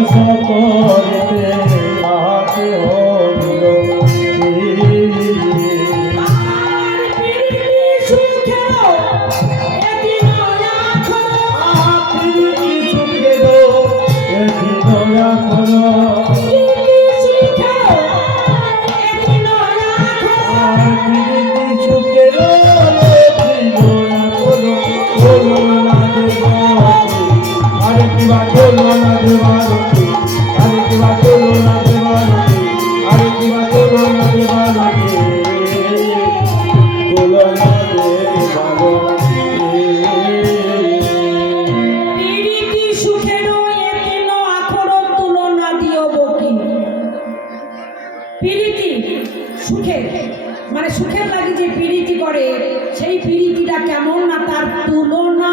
পরশ সুখের মানে সুখের লাগে যে পিড়িটি করে সেই পিড়িটিটা কেমন না তার তুলনা।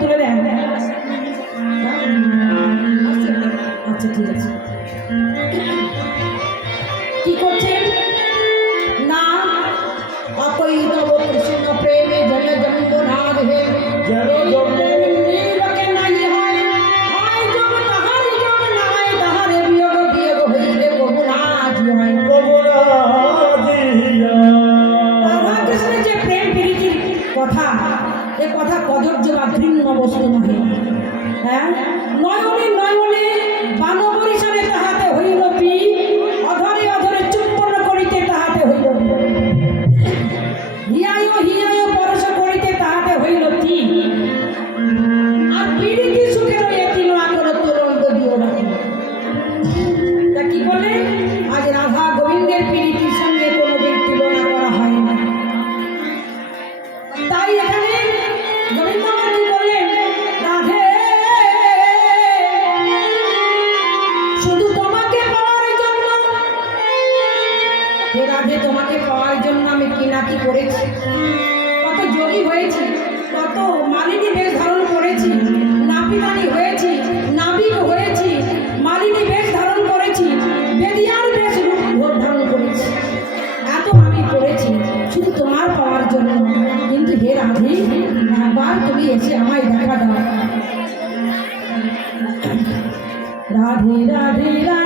তুলে দেন। আচ্ছা ঠিক আছে। কি করছেন? না অপই তব কৃষ্ণ প্রেমে জল জন্ম রাগ হে যেন জন্ম- নয়নে নয়নে রাধে তোমাকে পাওয়ার জন্য আমি কি না কি করেছি। কত যোগী হয়েছি, কত মালিনী বেশ ধারণ করেছি, নাপিতানি হয়েছি, নাবিক হয়েছি, মালিনী বেশ ধারণ করেছি, বেদিয়ার বেশ রূপ ধারণ করেছি। এত আমি করেছি, শুধু তোমার পাওয়ার জন্য। কিন্তু হে রাধে, একবার তুমি এসে আমায় দেখা দাও। রাধে রাধে রাধে।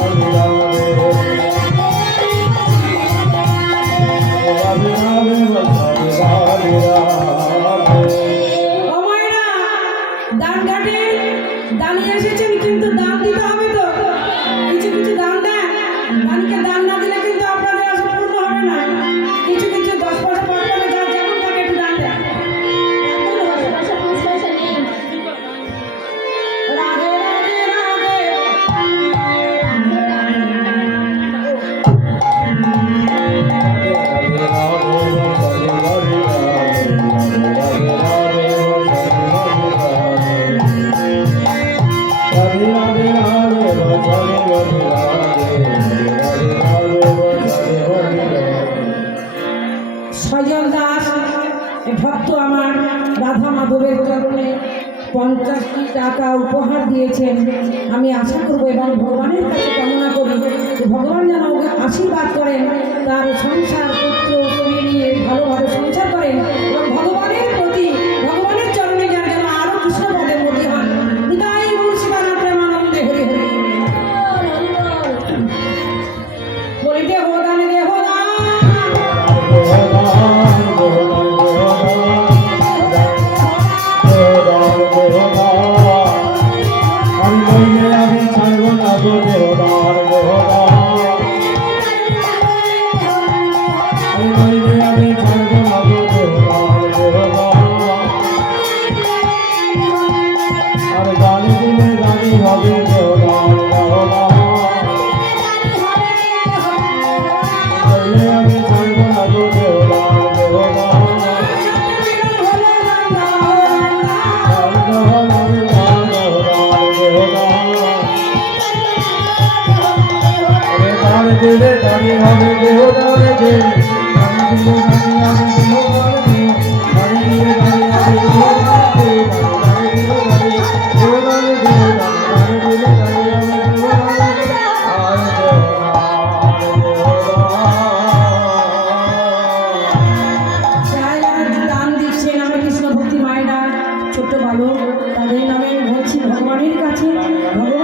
ভক্ত আমার রাধা মাধবের চরণে পঞ্চাশটি টাকা উপহার দিয়েছেন। আমি আশা করব এবং ভগবানের কাছে কামনা করি ভগবান যেন ওকে আশীর্বাদ করেন, তার সংসার পুত্র দেবে দামি হবে দেহ দামে দেবে ছোট্ট বালক তাদের নামে বলছি ভগবানের কাছে। ভগবান